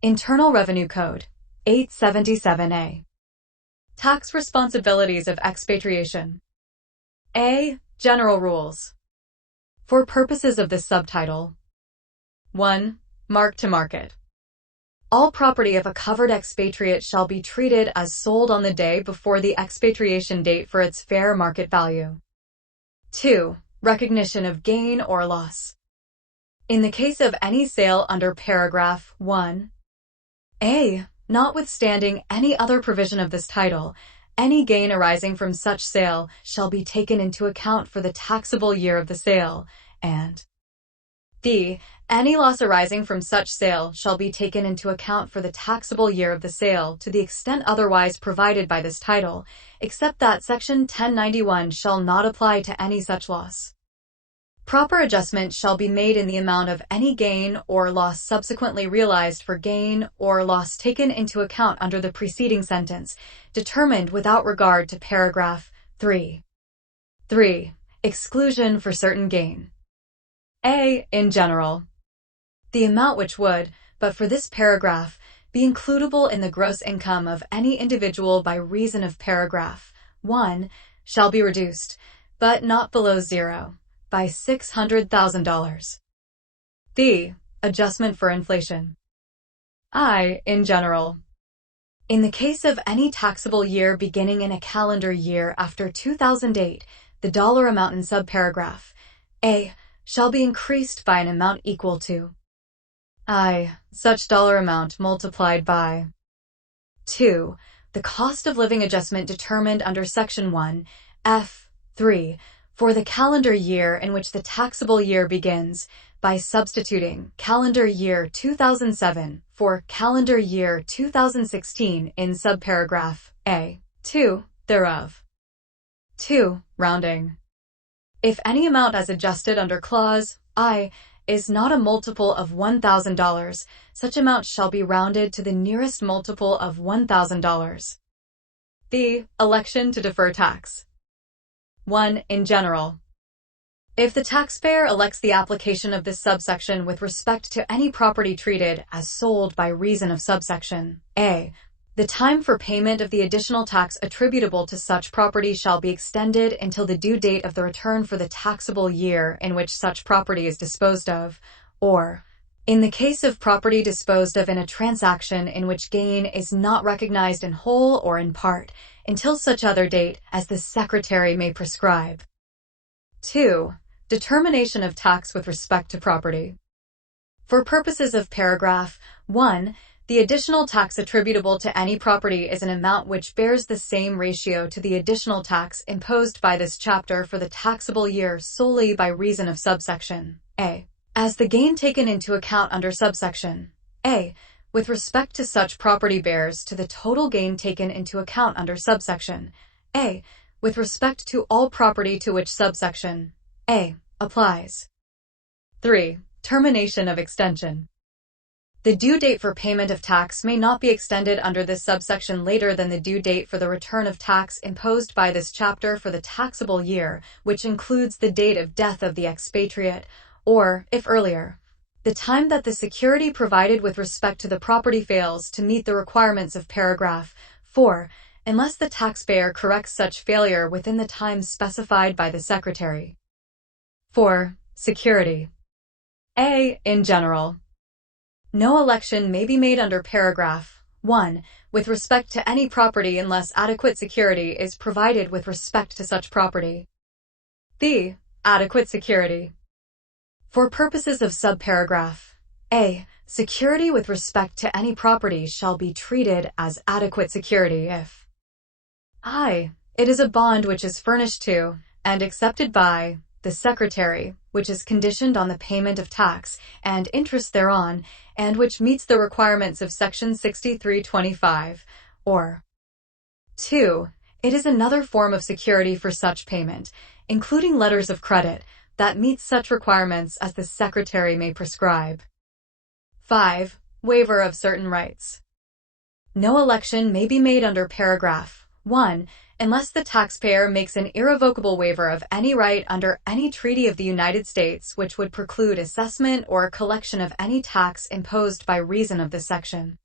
Internal Revenue Code 877A. Tax Responsibilities of Expatriation. A. General Rules. For purposes of this subtitle. 1. Mark-to-market. All property of a covered expatriate shall be treated as sold on the day before the expatriation date for its fair market value. 2. Recognition of gain or loss. In the case of any sale under paragraph 1a, notwithstanding any other provision of this title, any gain arising from such sale shall be taken into account for the taxable year of the sale, and b. Any loss arising from such sale shall be taken into account for the taxable year of the sale to the extent otherwise provided by this title, except that Section 1091 shall not apply to any such loss. Proper adjustment shall be made in the amount of any gain or loss subsequently realized for gain or loss taken into account under the preceding sentence, determined without regard to paragraph 3. 3. Exclusion for certain gain. A. In general. The amount which would, but for this paragraph, be includable in the gross income of any individual by reason of paragraph 1 shall be reduced, but not below zero, by $600,000. B. Adjustment for inflation. I. In general. In the case of any taxable year beginning in a calendar year after 2008, the dollar amount in subparagraph A shall be increased by an amount equal to I. Such dollar amount multiplied by 2. The cost of living adjustment determined under Section 1, F. 3, for the calendar year in which the taxable year begins, by substituting calendar year 2007 for calendar year 2016 in subparagraph A. 2 thereof. 2. Rounding. If any amount as adjusted under clause I is not a multiple of $1,000, such amount shall be rounded to the nearest multiple of $1,000. B. Election to defer tax. 1. In general. If the taxpayer elects the application of this subsection with respect to any property treated as sold by reason of subsection A, the time for payment of the additional tax attributable to such property shall be extended until the due date of the return for the taxable year in which such property is disposed of, or, in the case of property disposed of in a transaction in which gain is not recognized in whole or in part, until such other date as the Secretary may prescribe. 2. Determination of tax with respect to property. For purposes of paragraph 1, the additional tax attributable to any property is an amount which bears the same ratio to the additional tax imposed by this chapter for the taxable year solely by reason of subsection A, as the gain taken into account under subsection A, with respect to such property bears to the total gain taken into account under subsection A, with respect to all property to which subsection A applies. 3. Termination of extension. The due date for payment of tax may not be extended under this subsection later than the due date for the return of tax imposed by this chapter for the taxable year, which includes the date of death of the expatriate, or, if earlier, the time that the security provided with respect to the property fails to meet the requirements of paragraph 4, unless the taxpayer corrects such failure within the time specified by the Secretary. 4. Security. A. In general. No election may be made under paragraph 1 with respect to any property unless adequate security is provided with respect to such property. B. Adequate security. For purposes of subparagraph A, security with respect to any property shall be treated as adequate security if I. It is a bond which is furnished to and accepted by the Secretary, which is conditioned on the payment of tax and interest thereon, and which meets the requirements of Section 6325, or 2. It is another form of security for such payment, including letters of credit, that meets such requirements as the Secretary may prescribe. 5. Waiver of certain rights. No election may be made under paragraph 1 unless the taxpayer makes an irrevocable waiver of any right under any treaty of the United States which would preclude assessment or collection of any tax imposed by reason of this section.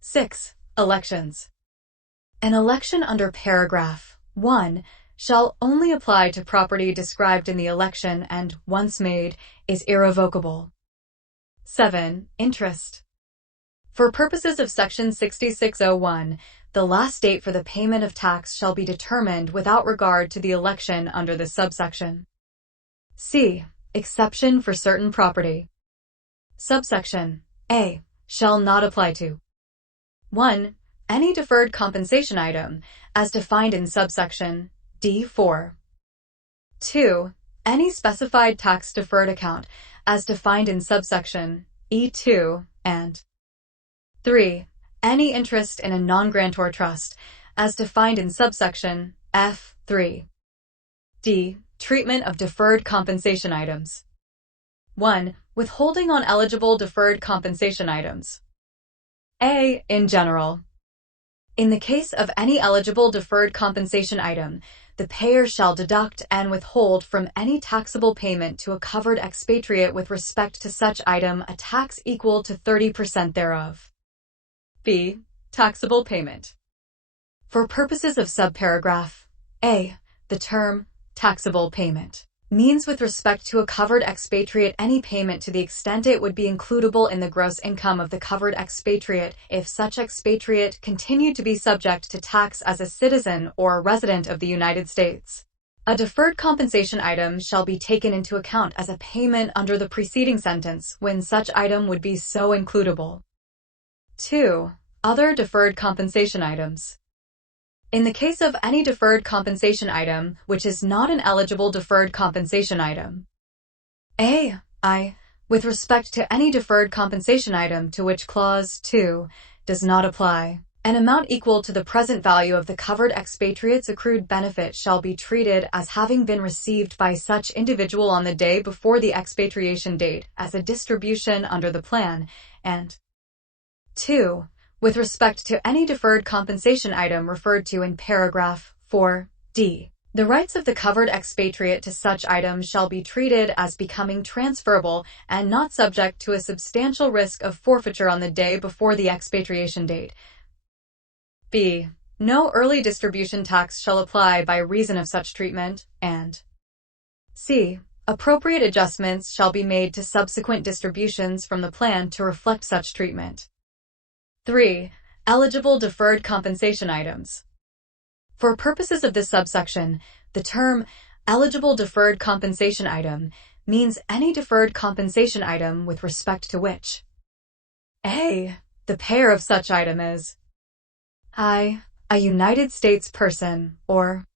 6. Elections. An election under paragraph 1 shall only apply to property described in the election and, once made, is irrevocable. 7. Interest. For purposes of Section 6601, the last date for the payment of tax shall be determined without regard to the election under this subsection. C. Exception for certain property. Subsection A. Shall not apply to 1. Any deferred compensation item, as defined in subsection D4. 2. Any specified tax deferred account, as defined in subsection E2, and 3. Any interest in a non-grantor trust, as defined in subsection F3. D. Treatment of deferred compensation items. 1. Withholding on eligible deferred compensation items. A. In general. In the case of any eligible deferred compensation item, the payer shall deduct and withhold from any taxable payment to a covered expatriate with respect to such item a tax equal to 30% thereof. B. Taxable payment. For purposes of subparagraph A, the term taxable payment means with respect to a covered expatriate any payment to the extent it would be includable in the gross income of the covered expatriate if such expatriate continued to be subject to tax as a citizen or a resident of the United States. A deferred compensation item shall be taken into account as a payment under the preceding sentence when such item would be so includable. 2. Other deferred compensation items. In the case of any deferred compensation item which is not an eligible deferred compensation item. A. With respect to any deferred compensation item to which Clause 2 does not apply, an amount equal to the present value of the covered expatriate's accrued benefit shall be treated as having been received by such individual on the day before the expatriation date as a distribution under the plan, and 2. With respect to any deferred compensation item referred to in paragraph 4d, the rights of the covered expatriate to such item shall be treated as becoming transferable and not subject to a substantial risk of forfeiture on the day before the expatriation date. B. No early distribution tax shall apply by reason of such treatment, and C. Appropriate adjustments shall be made to subsequent distributions from the plan to reflect such treatment. 3. Eligible deferred compensation items. For purposes of this subsection, the term eligible deferred compensation item means any deferred compensation item with respect to which A. The payer of such item is I. A United States person, or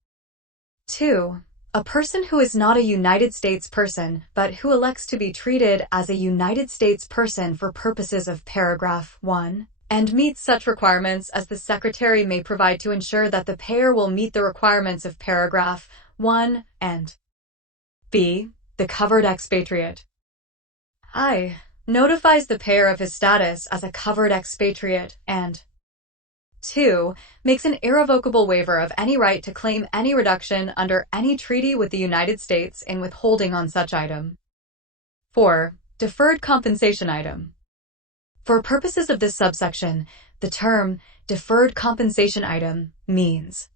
2. A person who is not a United States person but who elects to be treated as a United States person for purposes of paragraph 1. And meets such requirements as the Secretary may provide to ensure that the payer will meet the requirements of paragraph 1, and B. The covered expatriate I. Notifies the payer of his status as a covered expatriate, and 2. Makes an irrevocable waiver of any right to claim any reduction under any treaty with the United States in withholding on such item. 4. Deferred compensation item. For purposes of this subsection, the term deferred compensation item means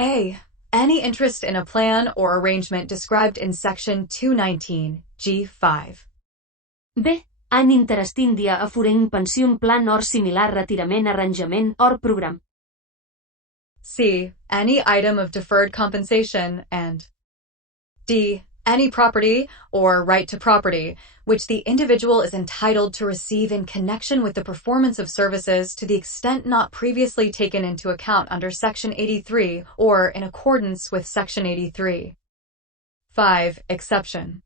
A. Any interest in a plan or arrangement described in Section 219, G5. B. Any interest India a foreign pension plan or similar retirement arrangement or program. C. Any item of deferred compensation, and D. Any property or right to property which the individual is entitled to receive in connection with the performance of services to the extent not previously taken into account under Section 83 or in accordance with Section 83. 5. Exception.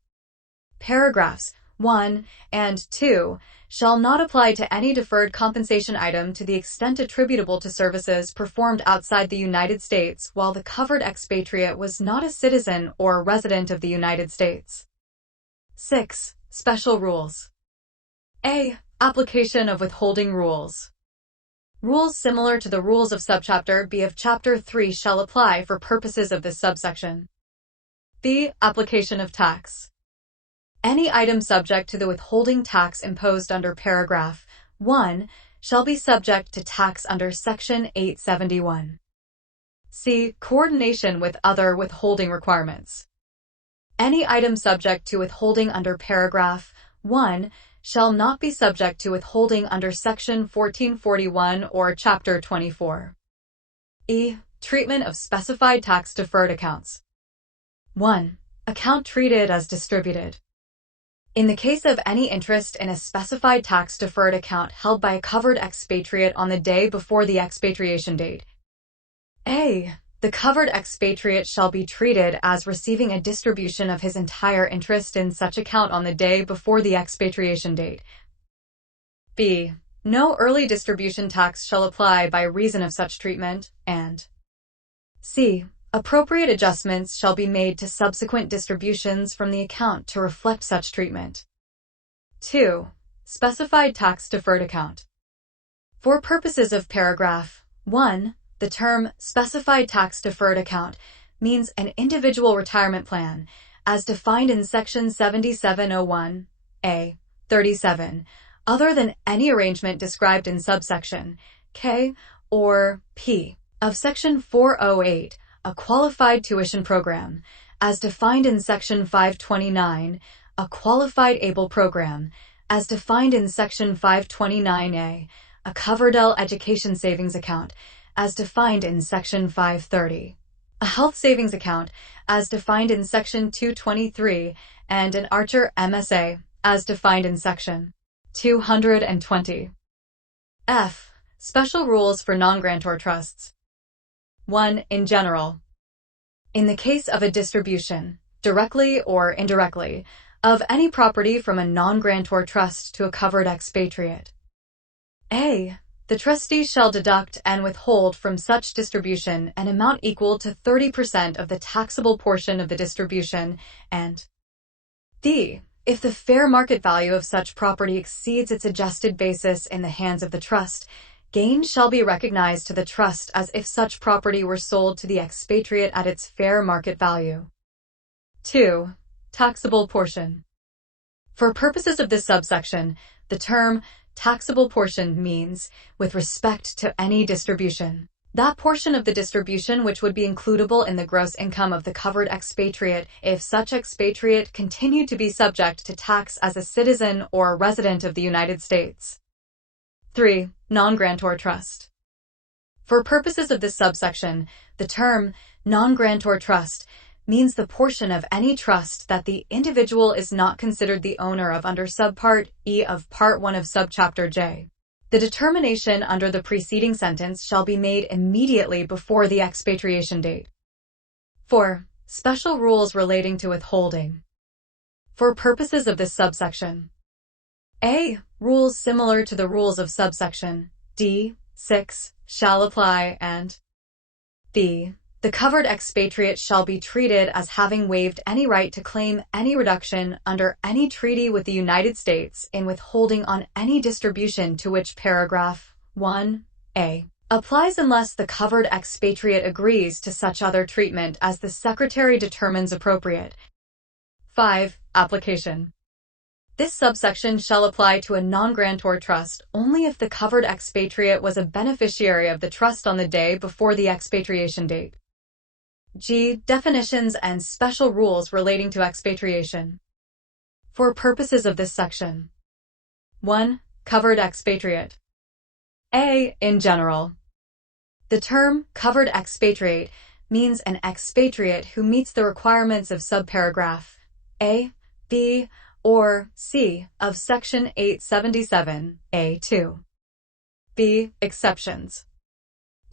Paragraphs 1 and 2 shall not apply to any deferred compensation item to the extent attributable to services performed outside the United States while the covered expatriate was not a citizen or a resident of the United States. 6. Special rules. A. Application of withholding rules. Rules similar to the rules of subchapter B of Chapter 3 shall apply for purposes of this subsection. B. Application of tax. Any item subject to the withholding tax imposed under paragraph 1 shall be subject to tax under Section 871. C. Coordination with other withholding requirements. Any item subject to withholding under paragraph 1 shall not be subject to withholding under Section 1441 or Chapter 24. E. Treatment of specified tax-deferred accounts. 1. Account treated as distributed. In the case of any interest in a specified tax-deferred account held by a covered expatriate on the day before the expatriation date, A. The covered expatriate shall be treated as receiving a distribution of his entire interest in such account on the day before the expatriation date. B. No early distribution tax shall apply by reason of such treatment, and C. Appropriate adjustments shall be made to subsequent distributions from the account to reflect such treatment. 2. Specified tax-deferred account. For purposes of paragraph 1, the term specified tax-deferred account means an individual retirement plan, as defined in Section 7701A 37, other than any arrangement described in subsection K or P of Section 408, a qualified tuition program, as defined in Section 529, a qualified ABLE program, as defined in Section 529A, a Coverdell Education Savings Account, as defined in Section 530, a Health Savings Account, as defined in Section 223, and an Archer MSA, as defined in Section 220. F. Special rules for non-grantor trusts. 1. In general. In the case of a distribution, directly or indirectly, of any property from a non-grantor trust to a covered expatriate, A. The trustee shall deduct and withhold from such distribution an amount equal to 30% of the taxable portion of the distribution, and B. If the fair market value of such property exceeds its adjusted basis in the hands of the trust, gain shall be recognized to the trust as if such property were sold to the expatriate at its fair market value. 2. Taxable portion. For purposes of this subsection, the term taxable portion means, with respect to any distribution, that portion of the distribution which would be includable in the gross income of the covered expatriate if such expatriate continued to be subject to tax as a citizen or a resident of the United States. 3. Non-grantor trust. For purposes of this subsection, the term non-grantor trust means the portion of any trust that the individual is not considered the owner of under subpart E of Part 1 of subchapter J. The determination under the preceding sentence shall be made immediately before the expatriation date. 4. Special rules relating to withholding. For purposes of this subsection, A. Rules similar to the rules of subsection D 6 shall apply, and B. The covered expatriate shall be treated as having waived any right to claim any reduction under any treaty with the United States in withholding on any distribution to which paragraph 1A applies unless the covered expatriate agrees to such other treatment as the Secretary determines appropriate. 5. Application. This subsection shall apply to a non-grantor trust only if the covered expatriate was a beneficiary of the trust on the day before the expatriation date. G. Definitions and special rules relating to expatriation. For purposes of this section. 1. Covered expatriate. A. In general. The term covered expatriate means an expatriate who meets the requirements of subparagraph A, B, or C of Section 877A2. B. Exceptions.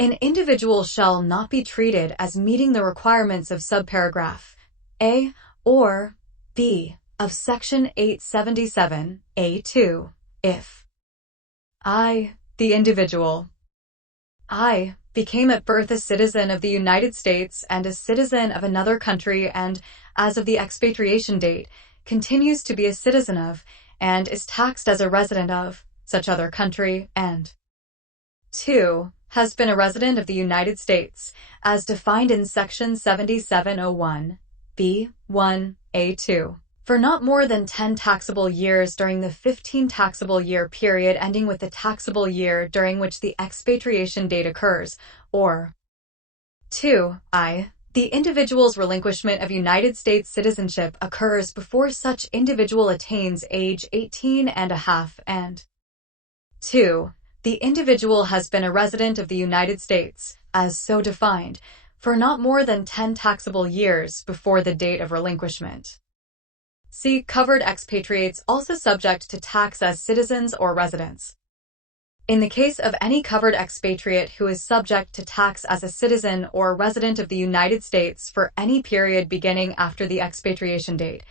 An individual shall not be treated as meeting the requirements of subparagraph A or B of Section 877A2 if I, the individual, I, became at birth a citizen of the United States and a citizen of another country and, as of the expatriation date, continues to be a citizen of, and is taxed as a resident of, such other country, and 2. Has been a resident of the United States, as defined in Section 7701, B1A2, for not more than 10 taxable years during the 15 taxable year period ending with the taxable year during which the expatriation date occurs, or 2I. The individual's relinquishment of United States citizenship occurs before such individual attains age 18 and a half, and 2. The individual has been a resident of the United States, as so defined, for not more than 10 taxable years before the date of relinquishment. See covered expatriates also subject to tax as citizens or residents. In the case of any covered expatriate who is subject to tax as a citizen or resident of the United States for any period beginning after the expatriation date,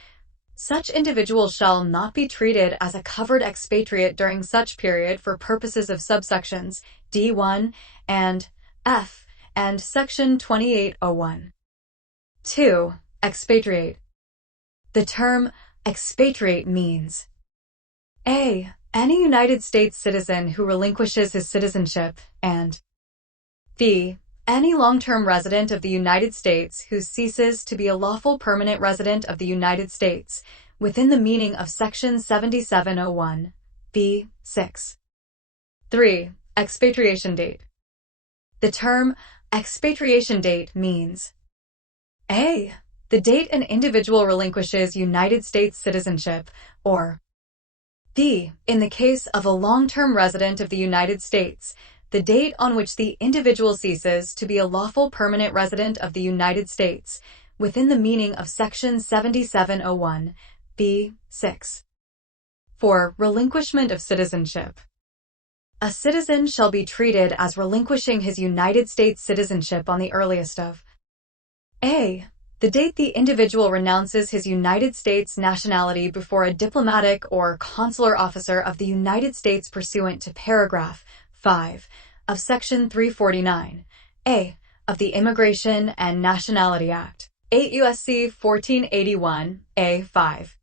such individual shall not be treated as a covered expatriate during such period for purposes of subsections D1 and F and Section 2801. 2. Expatriate. The term expatriate means A. Any United States citizen who relinquishes his citizenship, and B. Any long-term resident of the United States who ceases to be a lawful permanent resident of the United States within the meaning of Section 7701, B6. 3. Expatriation date. The term expatriation date means A. The date an individual relinquishes United States citizenship, or B. In the case of a long-term resident of the United States, the date on which the individual ceases to be a lawful permanent resident of the United States within the meaning of Section 7701, B6. 4. Relinquishment of citizenship. A citizen shall be treated as relinquishing his United States citizenship on the earliest of A. The date the individual renounces his United States nationality before a diplomatic or consular officer of the United States pursuant to paragraph 5 of Section 349, A, of the Immigration and Nationality Act, 8 U.S.C. 1481, A5.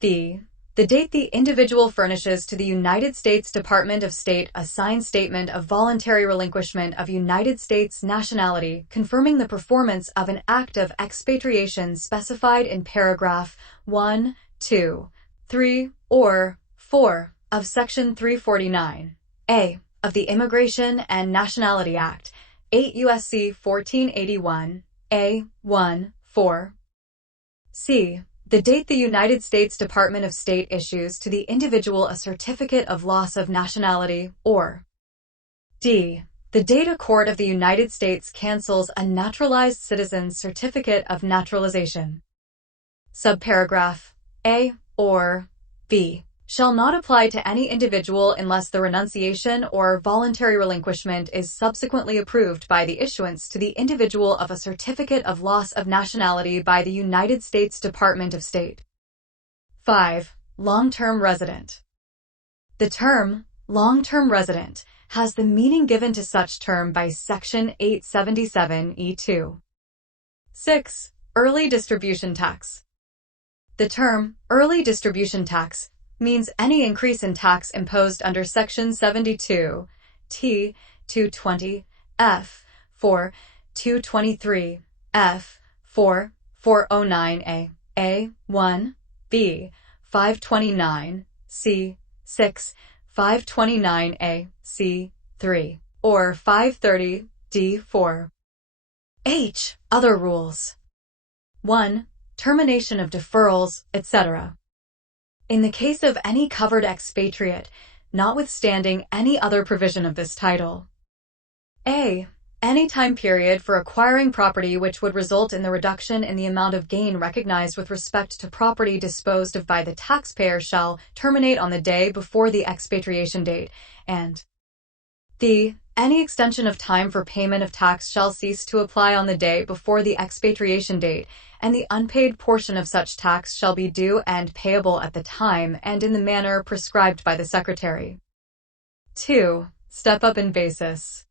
B. The date the individual furnishes to the United States Department of State a signed statement of voluntary relinquishment of United States nationality confirming the performance of an act of expatriation specified in paragraph 1, 2, 3, or 4 of Section 349, A, of the Immigration and Nationality Act, 8 U.S.C. 1481, A1, 4. C. The date the United States Department of State issues to the individual a certificate of loss of nationality, or D. The date a court of the United States cancels a naturalized citizen's certificate of naturalization. Subparagraph A or B shall not apply to any individual unless the renunciation or voluntary relinquishment is subsequently approved by the issuance to the individual of a certificate of loss of nationality by the United States Department of State. 5. Long-term resident. The term long-term resident has the meaning given to such term by Section 877E2. 6. Early distribution tax. The term early distribution tax means any increase in tax imposed under Section 72, T, 220, F, 4, 223, F, 4, 409A, A, 1, B, 529, C, 6, 529A, C, 3, or 530, D, 4. H. Other rules. 1. Termination of deferrals, etc. In the case of any covered expatriate, notwithstanding any other provision of this title. A. Any time period for acquiring property which would result in the reduction in the amount of gain recognized with respect to property disposed of by the taxpayer shall terminate on the day before the expatriation date, and B. Any extension of time for payment of tax shall cease to apply on the day before the expatriation date, and the unpaid portion of such tax shall be due and payable at the time and in the manner prescribed by the Secretary. 2. Step up in basis.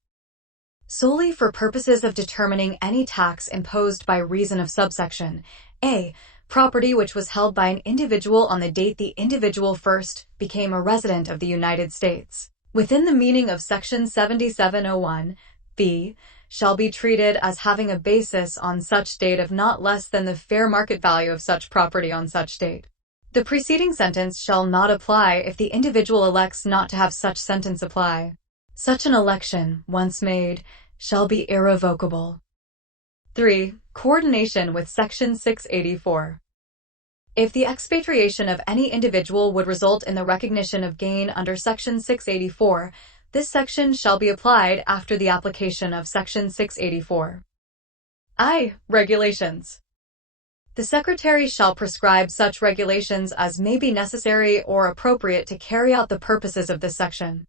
Solely for purposes of determining any tax imposed by reason of subsection A, property which was held by an individual on the date the individual first became a resident of the United States. within the meaning of Section 7701, fee, shall be treated as having a basis on such date of not less than the fair market value of such property on such date. The preceding sentence shall not apply if the individual elects not to have such sentence apply. Such an election, once made, shall be irrevocable. 3. Coordination with Section 684. If the expatriation of any individual would result in the recognition of gain under Section 684, this section shall be applied after the application of Section 684. I. Regulations. The Secretary shall prescribe such regulations as may be necessary or appropriate to carry out the purposes of this section.